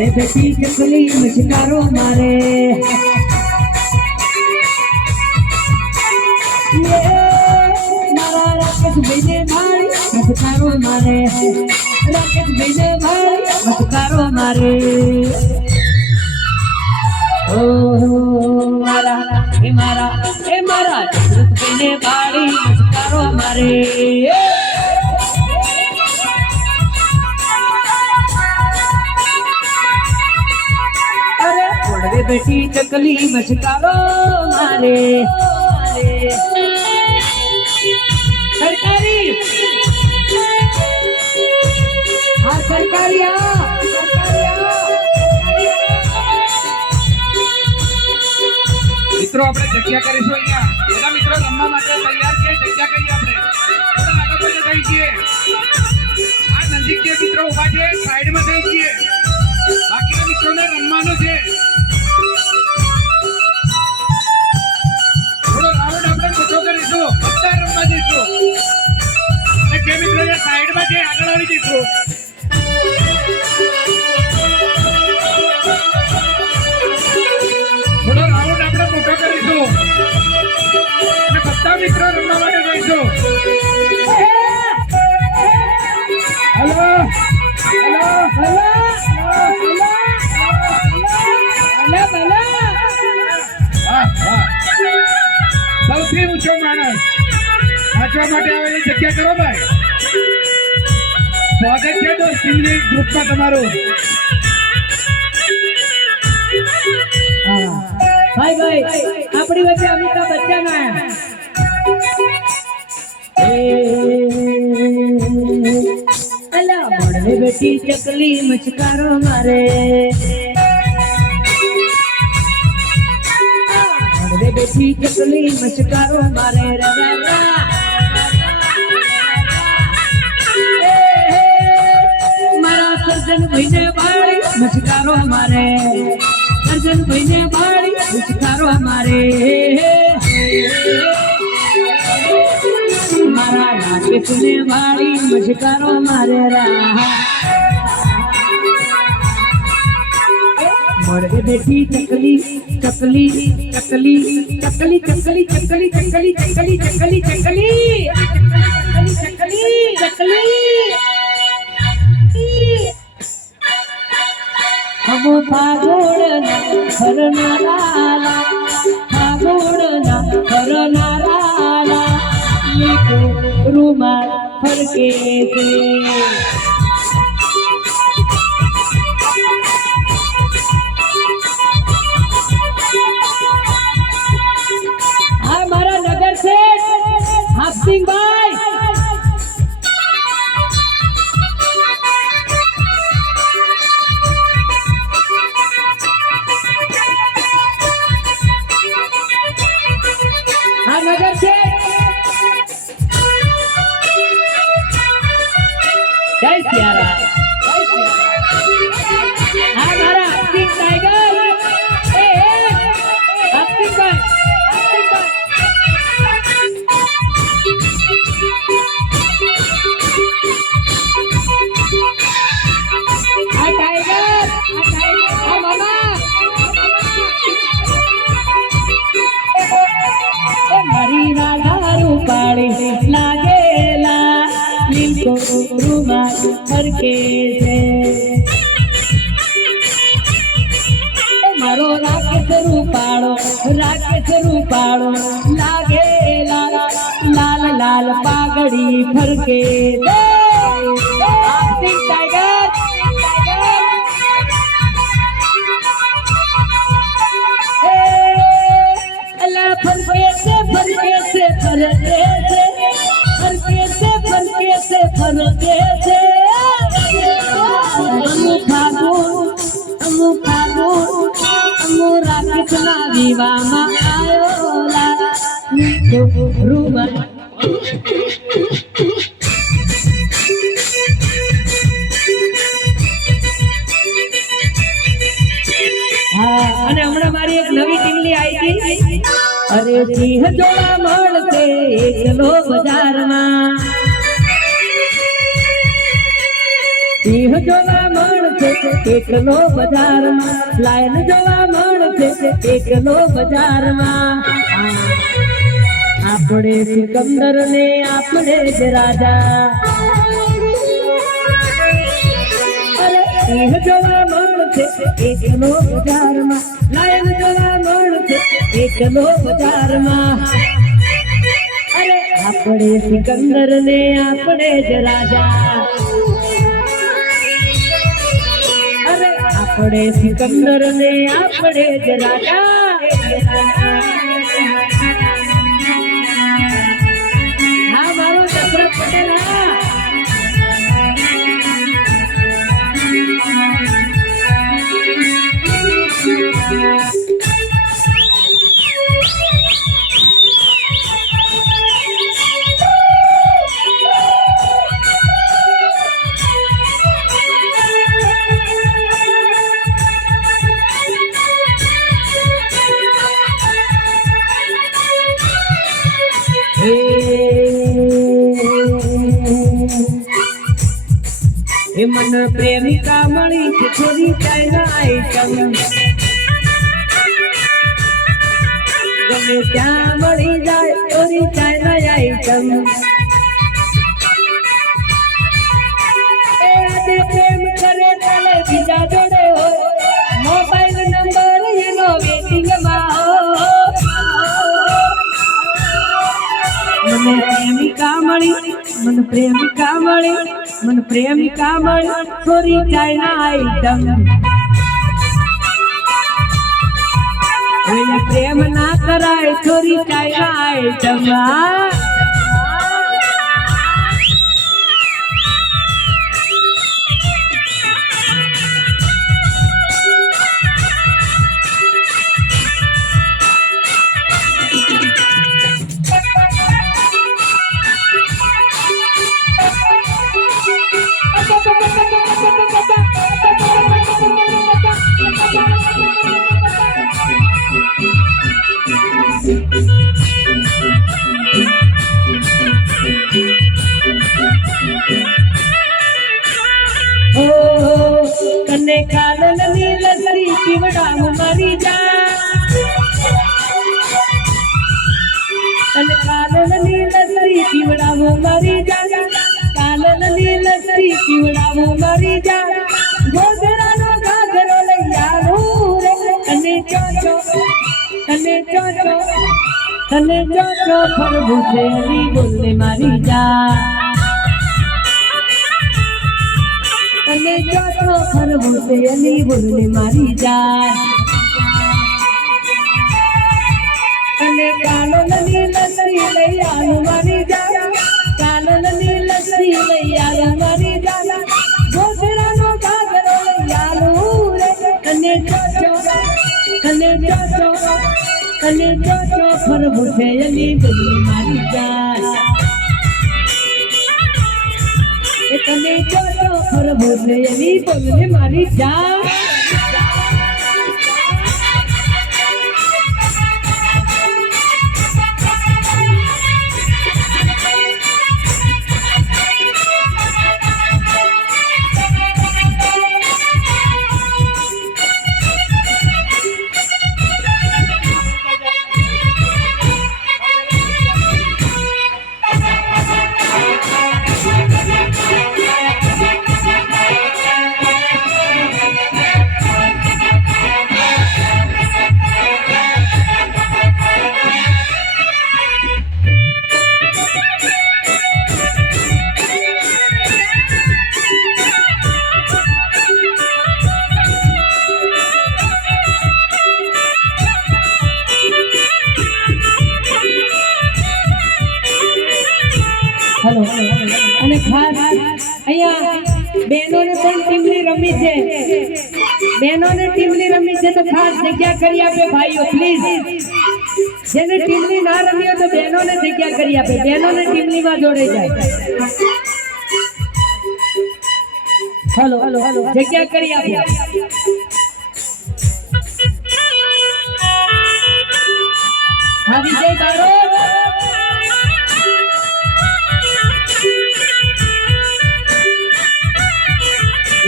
અરે બેટી ચકલી મચકારો મારે. મારા રાકેશ ભાઈને ભાઈ મચકારો મારે. રાકેશ ભાઈને ભાઈ મચકારો મારે. બેટી ચકલી મસ્કારો મારે સરકારી હા સરકારી આ સરકારી આ. મિત્રો આપણે જગ્યા કરીશું અહીંયા બધા મિત્રો રમવા માટે તૈયાર સૌથી ઊંચો માણસ. વાંચવા માટે આવેલી જગ્યા કરો ભાઈ. સ્વાગત છે તો સિંહની ગ્રુપમાં તમારું. ભાઈ ભાઈ, આપણી વચ્ચે અમિતાભ બચ્ચન આયા. અલા બેટી ચકલી મચકારો મારે. મળે બેટી ચકલી મચકારો મારે રે રે રે. એ, એ, મારા સર્જન ભાઈને ભાઈ મચકારો મારે સર્જન ભાઈને ભાઈ મચકારો મારે મારા રાકેશ ને ભાઈ મચકારો મારે રા और ये बेटी चकली चकली चकली चकली चकली चकली चकली चकली चकली चकली चकली चकली करे लागेला लिंबू रुमाल भर के दे મારો રાકેશ રૂપાળો રાકેશ રૂપાળો લાગે લાલ લાલ લાલ પાઘડી ફરકે દે રાકેશના વિવાહમાં આયો લા હા અને હમણાં મારી એક નવી ટીમલી આવી હતી અરે સિંહ જોવા મળશે એકલો બજારમાં. સિંહ જોવા મળશે એકલો બજારમાં. લાયન જોવા મળશે એકલો બજારમાં. આપણે સિકંદર ને આપણે જ રાજા. સિંહ જોવા મળશે એકલો બજારમાં. લાયન જોવા મળશે એકલો બજારમાં. આપણે સિકંદર ને આપણે જ રાજા. આપણે સિકંદર ને આપણે જ રાજા હે મન પ્રેમિકા મળી છે થોડી ચાઇના આઈટમ ગમે ત્યાં મળી જાય થોડી ચાઇના આઈટમ એ આજે પ્રેમ કરે ચાલે બીજા જોડે હોય મોબાઈલ નંબર એનો વેટિંગમાં મને પ્રેમિકા મળી મને પ્રેમિકા મળી મને પ્રેમિકા મળી થોડી ચાઇના આઈટમ કોઈને પ્રેમ ના કરાય થોડી ચાઇના આઈટમ शिव राम मरी जाए कालन नील श्री शिव राम मरी जाए कालन नील श्री शिव राम मरी जाए घोघरा नो घाघरो लैया रूर अने चौचो अने चौचो अने चौचो, प्रभु से बोले मारी जा અને ચોથો ફરવું છે અલી બોલને મારી જાય અને કાનનની લસરી લઈ મારી જાય કાનનની લસરી લઈ મારી જાય ગોધરાનો ઘાઘરો લઈ આવું રે. અને ચોચો અને ચોચો અને ચોચો ફરવું છે અલી બોલને મારી જાય તમે કરો ખરબૂજ એવી બોલને મારી જા અહીંયા બહેનોને પણ ટીમલી રમી છે બહેનોને ટીમલી રમી છે તો ખાસ જગ્યા કરી આપે ભાઈઓ પ્લીઝ જેને ટીમલી ના રમી હોય તો બહેનોને જગ્યા કરી આપે બહેનોને ટીમલીમાં જોડે જાય હલો હલો હલો જગ્યા કરી આપે હા વિજય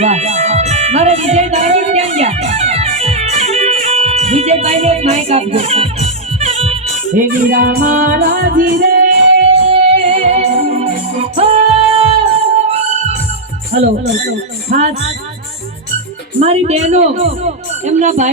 મારા વિજય દાદી ક્યાં ગયા? વિજયભાઈ ને માઇક આપજો. હે વિરામા રાજી રે. હલો. હાથ. મારી બહેનો, એમના ભાઈ